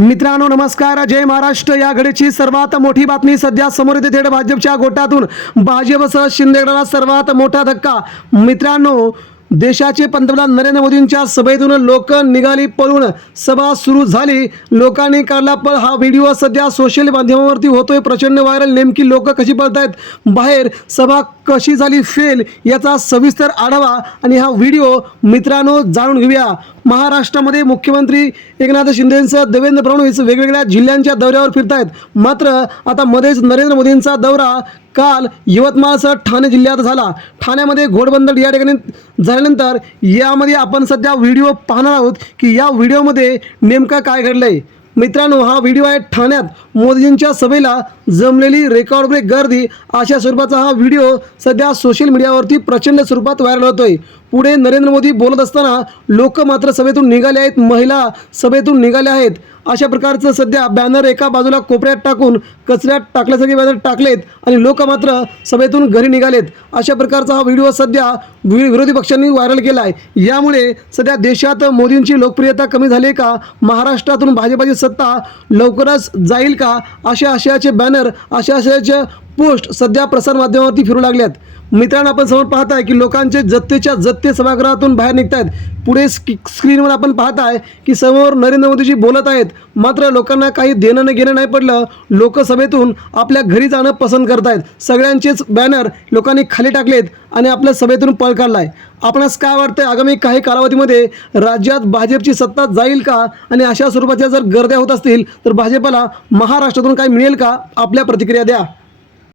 मित्रांनो नमस्कार. जय महाराष्ट्र. या घडीची सर्वात मोठी बातमी सध्या समोर येते. थेट भाजपच्या गोटातून भाजपसह शिंदेगडाला सर्वात मोठा धक्का. मित्रांनो देशाचे पंतप्रधान नरेंद्र मोदींच्या सभेतून लोक निघाली पळून. सभा सुरू झाली. लोकांनी काढला पण हा व्हिडिओ सध्या सोशल माध्यमावरती होतोय. प्रचंड व्हायरल. नेमकी लोक कशी पळतायत? बाहेर. सभा कशी झाली? फेल. याचा सविस्तर आढावा आणि हा व्हिडिओ मित्रांनो जाणून घेऊया. महाराष्ट्रामध्ये मुख्यमंत्री एकनाथ शिंदेंसह देवेंद्र फडणवीस वेगवेगळ्या जिल्ह्यांच्या दौऱ्यावर फिरतायत. मात्र आता मध्येच नरेंद्र मोदींचा दौरा काल यवतमाळसह ठाणे जिल्ह्यात झाला. ठाण्यामध्ये घोडबंदर या ठिकाणी झाल्यानंतर यामध्ये आपण सध्या व्हिडिओ पाहणार आहोत की या व्हिडिओमध्ये नेमकं काय घडलंय. मित्रांनो हा व्हिडिओ आहे ठाण्यात मोदीजींच्या सभेला जमलेली रेकॉर्ड ब्रेक गर्दी. अशा स्वरूपाचा हा व्हिडिओ सध्या सोशल मीडियावरती प्रचंड स्वरूपात व्हायरल होतोय. पुढे नरेंद्र मोदी बोलत असताना लोक मात्र सभेतून निघाले आहेत महिला सभेतून निघाल्या आहेत. अशा प्रकारचं सध्या बॅनर एका बाजूला कोपऱ्यात टाकून कचऱ्यात टाकल्यासारखे बॅनर टाकलेत आणि लोक मात्र सभेतून घरी निघालेत. अशा प्रकारचा हा व्हिडिओ सध्या विरोधी पक्षांनी व्हायरल केला आहे यामुळे सध्या देशात मोदींची लोकप्रियता कमी झाली आहे का? महाराष्ट्रातून भाजपाची सत्ता लवकरच जाईल का? अशा आशयाचे बॅनर अशा आशयाचे पोस्ट सध्या प्रसारमाध्यमावरती फिरू लागल्यात. मित्रांनो आपण समोर पाहताय की लोकांचे जत्तेच्या जत्ते सभागृहातून बाहेर निघतायत. पुढे स्क्रीनवर आपण पाहताय की समोर नरेंद्र मोदीजी बोलत आहेत. मात्र लोकांना काही देणं न घेणं नाही पडलं. लोकसभेतून आपल्या घरी जाणं पसंत करतायत. सगळ्यांचेच बॅनर लोकांनी खाली टाकलेत आणि आपल्या सभेतून पळ काढलाय. आपणास काय वाटतंय? आगामी काही कालावधीमध्ये राज्यात भाजपची सत्ता जाईल का? आणि अशा स्वरूपाच्या जर गर्द्या होत असतील तर भाजपला महाराष्ट्रातून काय मिळेल का? आपल्या प्रतिक्रिया द्या.